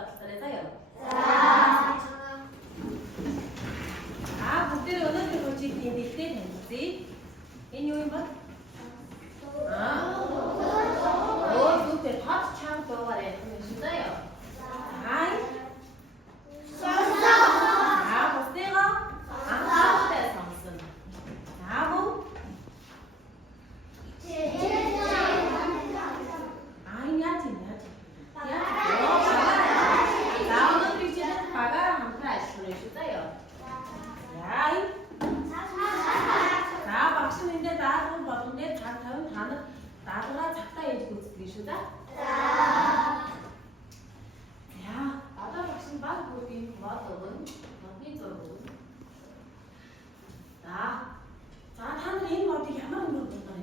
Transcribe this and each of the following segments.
따뜻하래서요. 그때 오늘 같이 인디때 됐지? 인유인 봐. 그때 밥 참 떠가래. 진짜요? 아이. 그때가 안 가도 돼 상승. 다음. 아이 야지. 나오는 뒤지는 바가랑 한 프라이스 주세요. 야이. 나 박수인데 나도 봤는데 다음 단어 나도가 작다 해주고 있으시다. 야, 나도 박수 봐 보기 고맙더군. 너희 저분. 자, 하늘이 어떻게 하면 그러더래.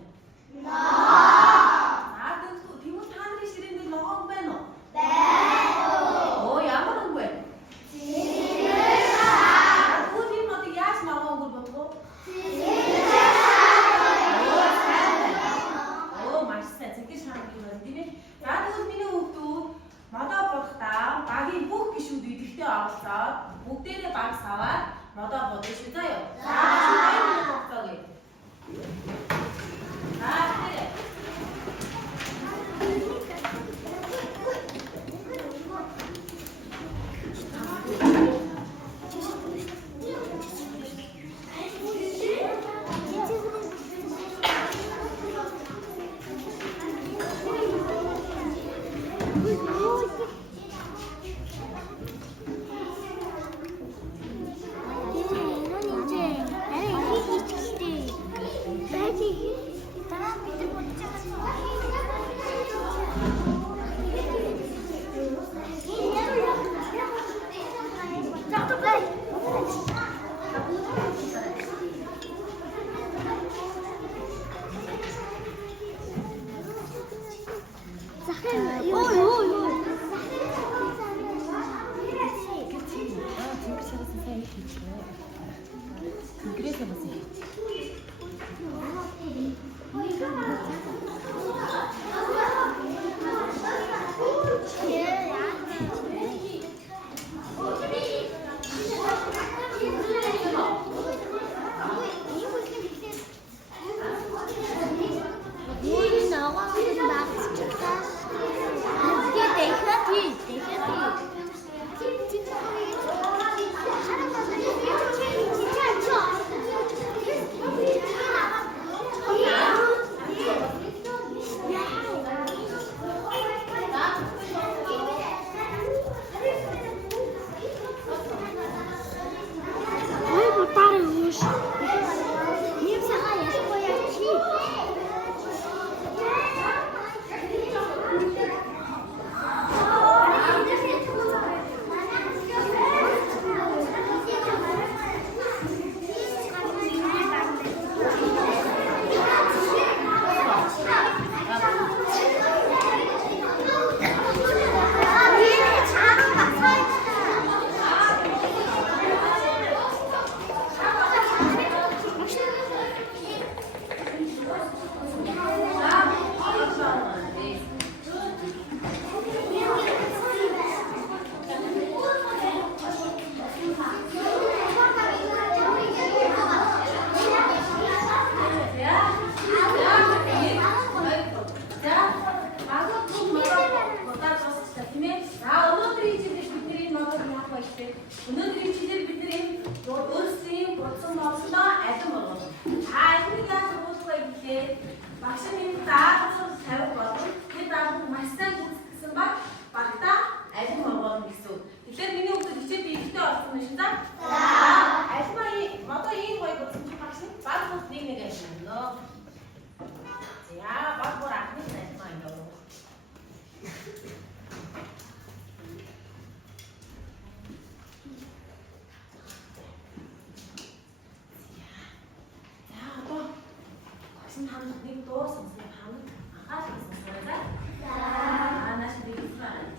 나도 비모 하늘이 싫은데 너가 왜 너? 네. 야무는 왜? 목대를 막 사와 너다 먹으시자요. 자, 걱정이. 자, 그래. 그래서 뭐지? 오늘의 주제를 비틀린 로스팅 보츠마우스나 애드머로 다 우리가 적을 수가 있게 막시님 다 잘 보거든. 그다음 마스터 스막 맞다 애드머로 있어. 이때 미니부터 이제 비슷해 왔습니다. 자, 애드머이 맞다 이 거에 같은 박스 빠르고 띵네 계시는 거. 자, 맞고 안 했네 애드머이요. 하는 분도 선생님 하는 아까 있었어요. 나시 되겠지만.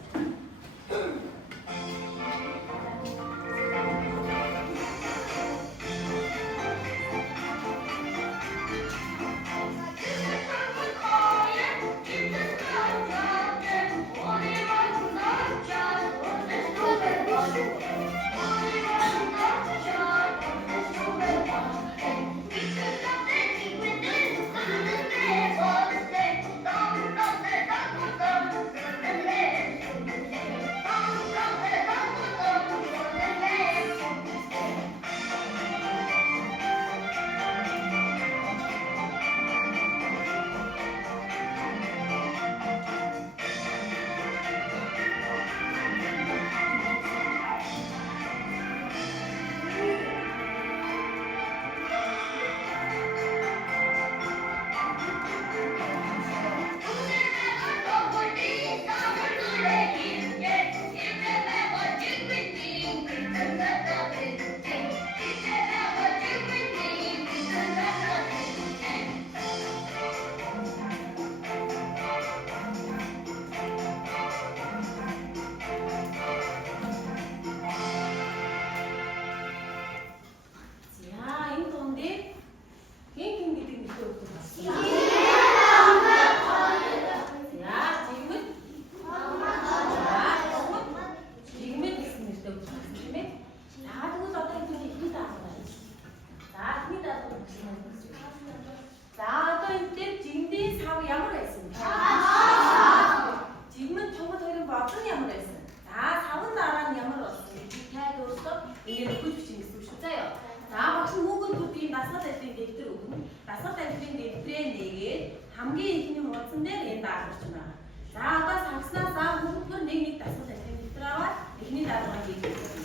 дасгал ажлын дэвтрээ нээгээд хамгийн ихний хуудсан дээр энэ даалгавч байна. За одоо сагснасаа хүүхдэр нэг дасгал ажлын дэвтрээ аваад эхний даалгаврыг хийх.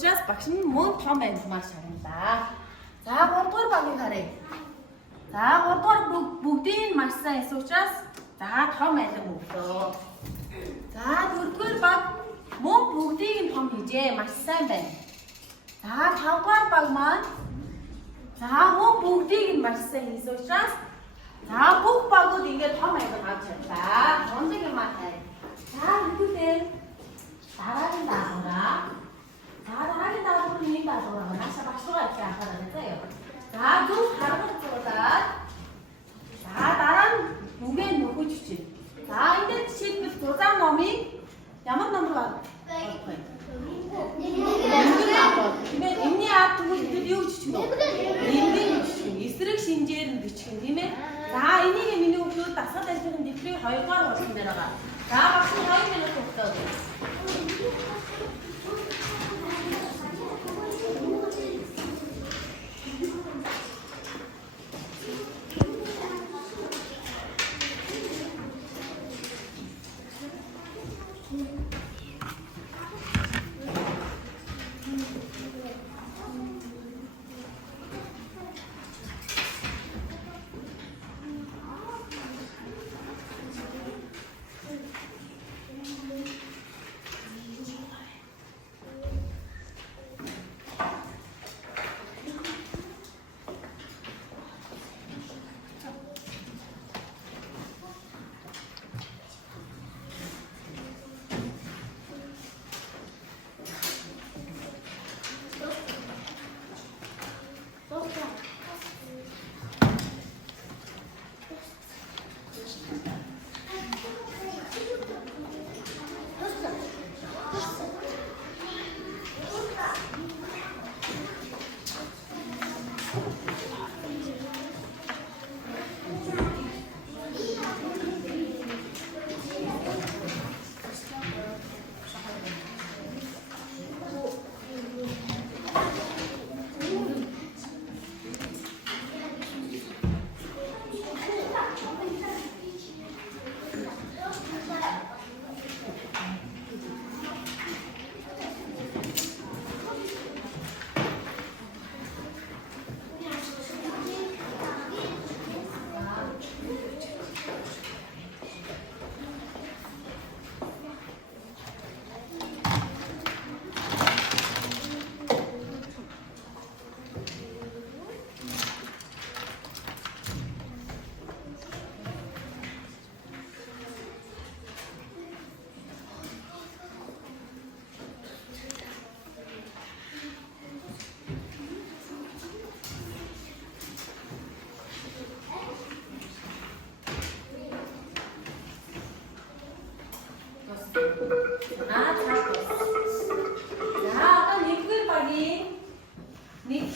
учраас багш нь мөн том амьсмаар шагналаа. За 3 дугаар багийг харъя. За 3 дугаар бүгдийг маш сайн хийсэн учраас за том айлг өглөө. За 4 дугаар баг мөн бүгдийг нь том хийжээ. Маш сайн байна. За 5 дугаар баг маань за мөн бүгдийг нь маш сайн хийсэн учраас за бүх багууд ингээд том айлг авч чадлаа. Онцгой юм аа. За бүгдээ дараагийн даалгавраа дараагийн даалгавар нэг даалгавар наашаа багшгаа их анхаарал заяа. За зөв харгалзуулаад за дараа нь үгээ нөхөж чинь. За ингээд жишээлбэл дураа номыг ямар номор байна? Тиймээ энэний ард түмэл бид юу бичих вэ? Эндээ бичих. Эсрэг шинжээр нь бичих юм тийм ээ. За энийг миний хүүхдүүд дасгал ажлын дэвтрийг 2 дугаар болсон байгаа. За багш 2 минут хугацаа өгье.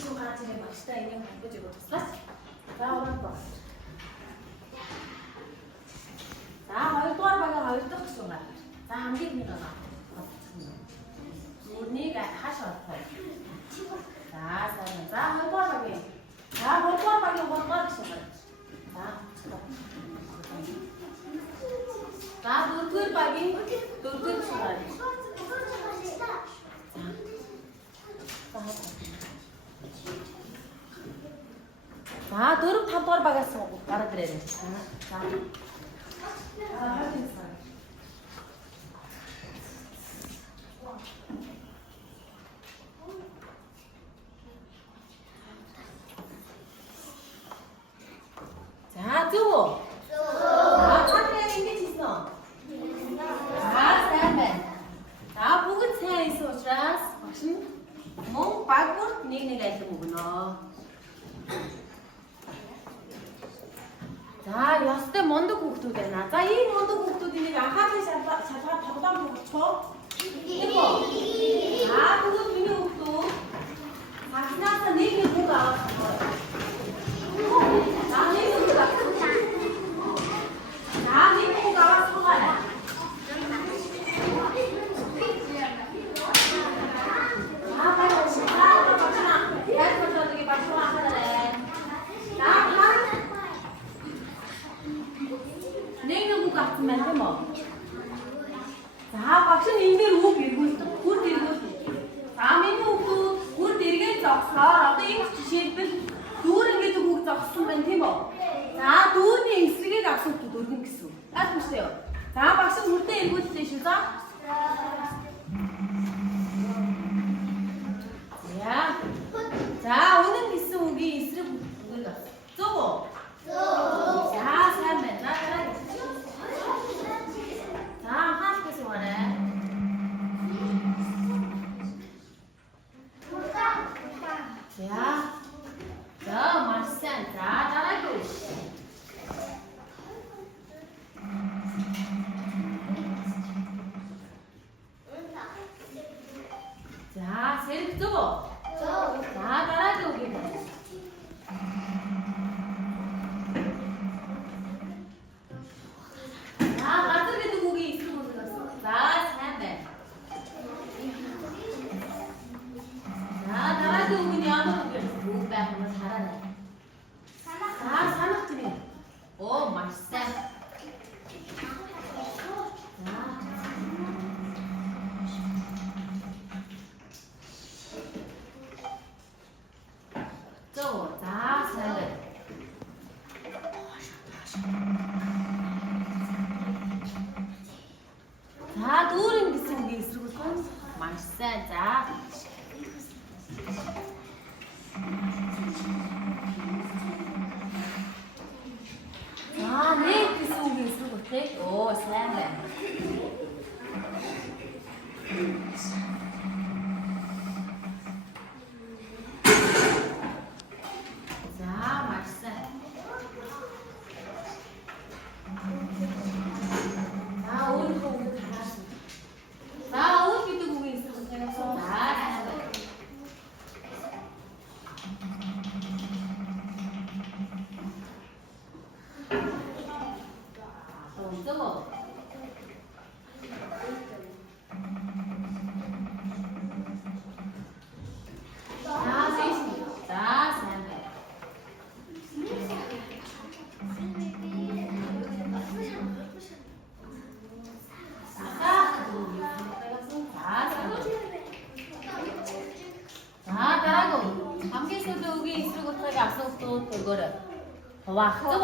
шүү гарч ирээ багштай энийг хандаж өгөх туслаач. За уран баг. За хоёрдугаар багийн хоёр дахь гишүүн гарч. За хамгийн ихний байгаа. Нүрнийг хаш орох. За сайн. За хоёрдугаар багийн. За хоёрдугаар багийн гуравдугаар гишүүн гарч. За дөрөвдүгээр багийн дөрөвдүгээр гишүүн гарч. За 4 5 дугаар багаас гараад ирээрэй. За. За зөв үү? За цаанаа ингэж хийсэн үү? За сайн байна. За бүгд сайн хийсэн учраас багш нь мөн баг бүрт нэг айлан өгнө. За ёстой мундаг хүүхдүүд байна. За ийм мундаг хүүхдүүдийг анхаарал шалгаад тоглоом тоглочихоо. Тийм үү? За бүгд миний хүүхдүүд багнаас нэг үг аваад байна. За нэг үг аваад. За нэг үг аваад суугаарай. Гацсан байна тийм үү? За багш нь энэ дээр үг эргүүлдэг. Бүрд эргүүлдэг. За миний хүүхдүүд бүрд эргээд зогсоор одоо энэ жишээлбэл дүүрэн гэдэг үг зогссон байна тийм үү? За дүүрний эсрэгийг авсан хүүхдүүд өргөн гэсэн үг. Ойлгомжтой юу? За багш нь бүрдээ эргүүллээ шүү за. Яа. За үнэн гэсэн үгийн эсрэг үгийг авсан. Зөв үү? Зөв. За сайн байна. За дараа Вах, зөв.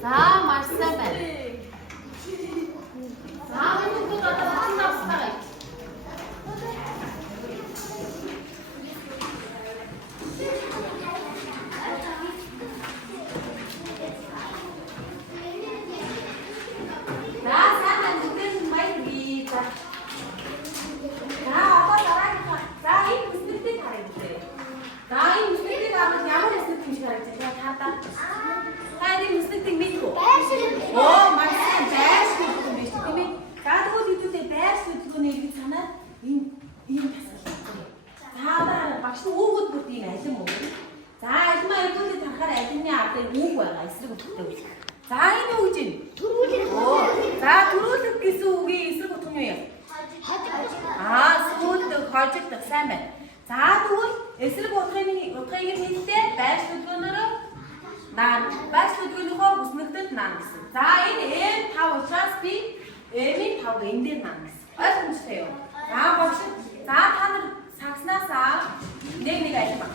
За маш сайн байна. За бүгд одоо тавцгаа. Оо, маш сайн байш гэдэг юм биш тийм ээ. За тэгвэл хэдүүлээ байш гэдэг нь дээр үг байгаа. Эсрэг утгатай үг. За энэ үг гэж байна. За төрүүлэх гэсэн үгийн эсрэг утга нь юу юм? Сүйдэх, хожигдох сайн байна. За тэгвэл эсрэг утгыг хэлэхдээ байрш хөдөлгөөнөөр наан. Байрш хөдөлгөөнийхөө бүснэгдэд наан гэсэн. За энэ M5 учраас би M-ийн 5 энэ дээр наан гэсэн. Ойлгомжтой юу? За багш. За та нар сагснаасаа нэг ажил баг.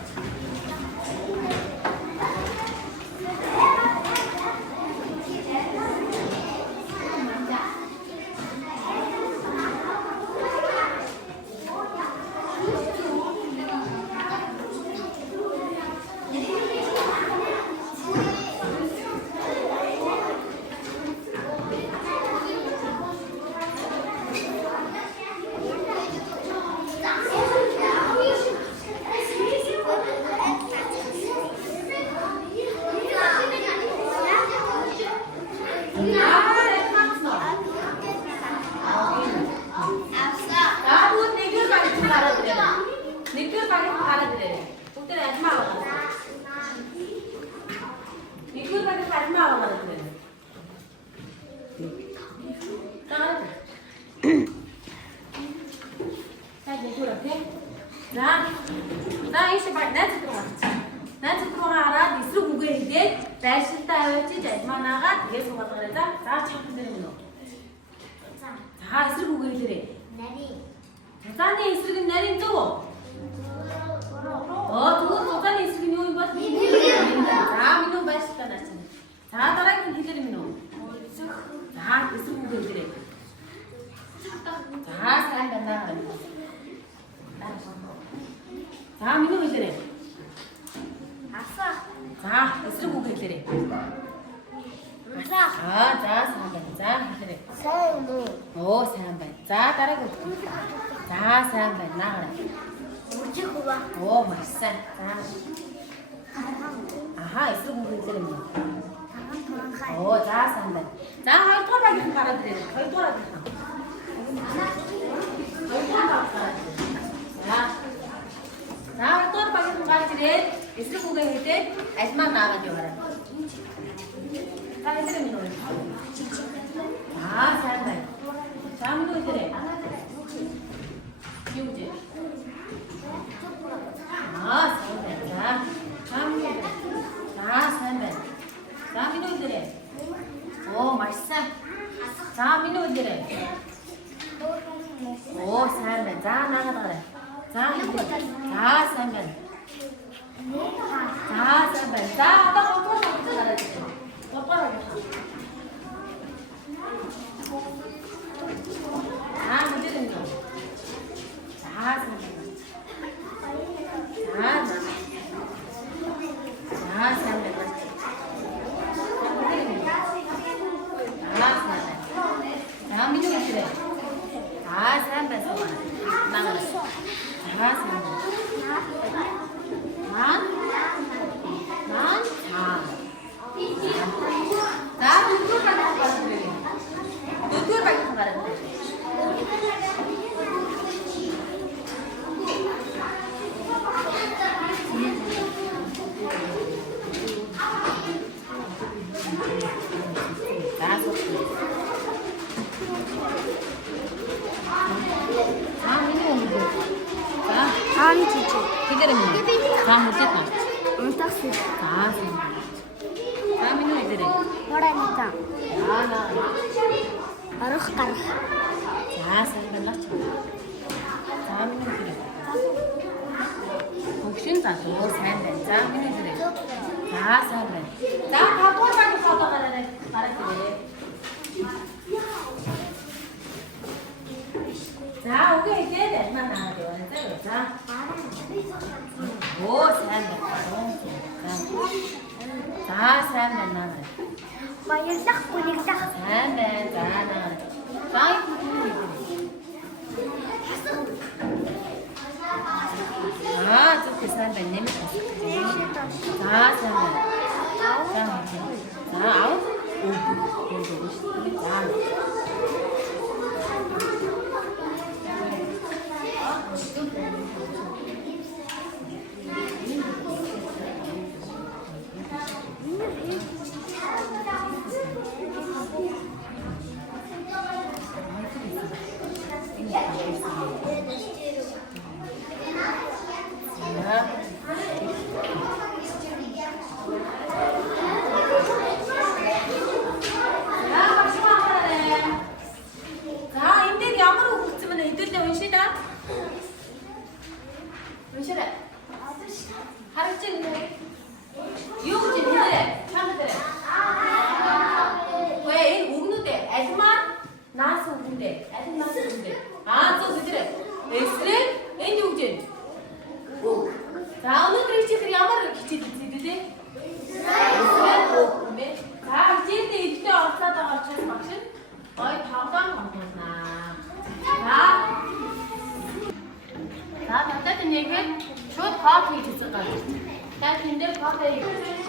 나 근데 밥에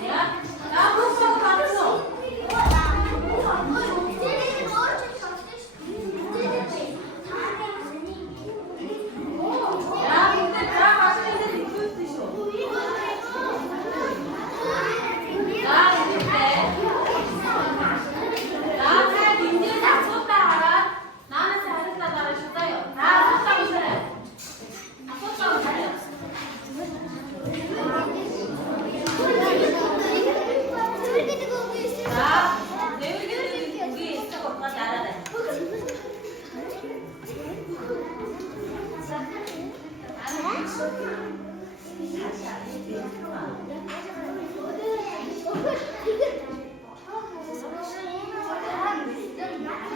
야, 나 먹고 갔어. 야, 근데 나 마시는데 리뷰 드셔. 나 근데 나 민지 다 썼다 알아? 나는 잘했다 잘했어요. 다 썼다고 잘해. 다 썼다고 잘해. 자, 내 의견은 우리 있어볼까 잘하네.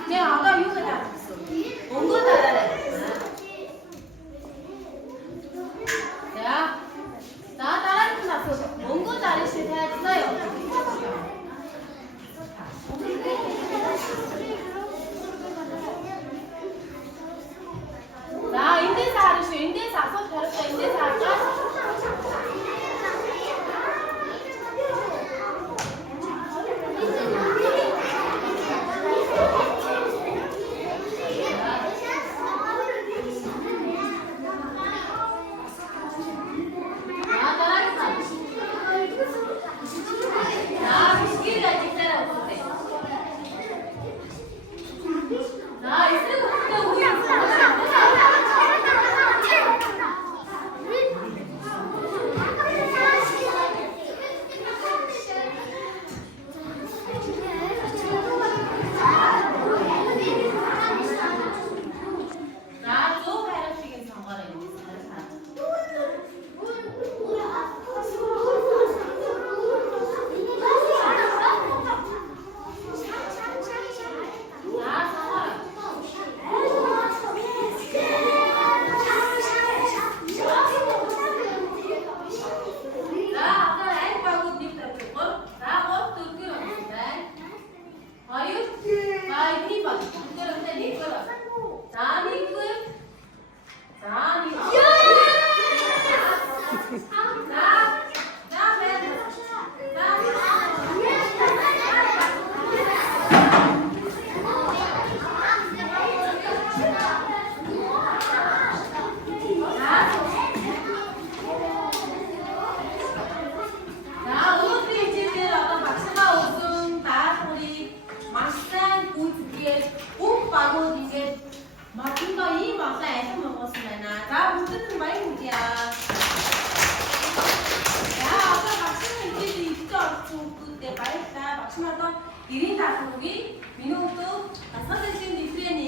내가 아까 이거 잘했어. 뭔가 잘하네. 야, 나 따라하지 마세요. 뭔가 잘했을 때 했어요. 자, 인대사 하르쇼. 인대사 속 잘했어. 인대사 할까? 막심하던 1인 다국이 민호도 선생님 리프레니